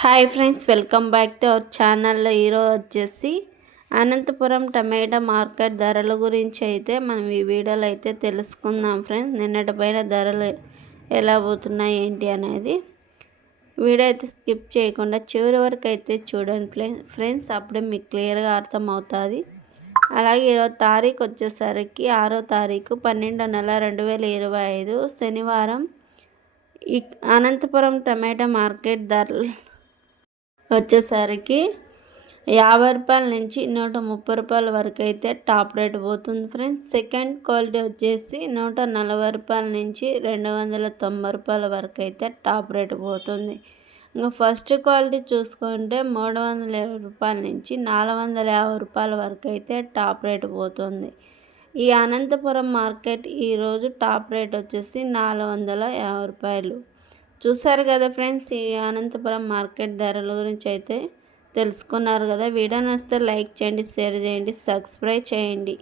Hi friends welcome back to our ఛానల్లో. ఈరోజు వచ్చేసి అనంతపురం టమాటా మార్కెట్ ధరల గురించి అయితే మనం ఈ వీడియోలో అయితే తెలుసుకుందాం ఫ్రెండ్స్. నిన్నటి పైన ధరలు ఎలా పోతున్నాయి ఏంటి అనేది వీడియో అయితే స్కిప్ చేయకుండా చివరి వరకు అయితే చూడండి ఫ్రెండ్స్. అప్పుడే మీకు క్లియర్గా అర్థమవుతుంది. అలాగే ఈరోజు తారీఖు వచ్చేసరికి ఆరో తారీఖు పన్నెండో నెల రెండు వేల ఇరవై ఐదు శనివారం. ఈ అనంతపురం టమాటా మార్కెట్ ధరలు వచ్చేసరికి యాభై రూపాయల నుంచి నూట ముప్పై రూపాయల వరకు అయితే టాప్ రేట్ పోతుంది ఫ్రెండ్స్. సెకండ్ క్వాలిటీ వచ్చేసి నూట నలభై రూపాయల నుంచి రెండు వందల తొంభై రూపాయల వరకు అయితే టాప్ రేట్ పోతుంది. ఇంకా ఫస్ట్ క్వాలిటీ చూసుకుంటే మూడు వందల ఇరవై రూపాయల నుంచి నాలుగు వందల యాభై రూపాయల వరకు అయితే టాప్ రేట్ పోతుంది. ఈ అనంతపురం మార్కెట్ ఈరోజు టాప్ రేట్ వచ్చేసి నాలుగు వందల యాభై రూపాయలు. చూసారు కదా ఫ్రెండ్స్ ఈ అనంతపురం మార్కెట్ ధరల గురించి అయితే తెలుసుకున్నారు కదా. వీడియో నచ్చితే లైక్ చేయండి షేర్ చేయండి సబ్స్క్రైబ్ చేయండి.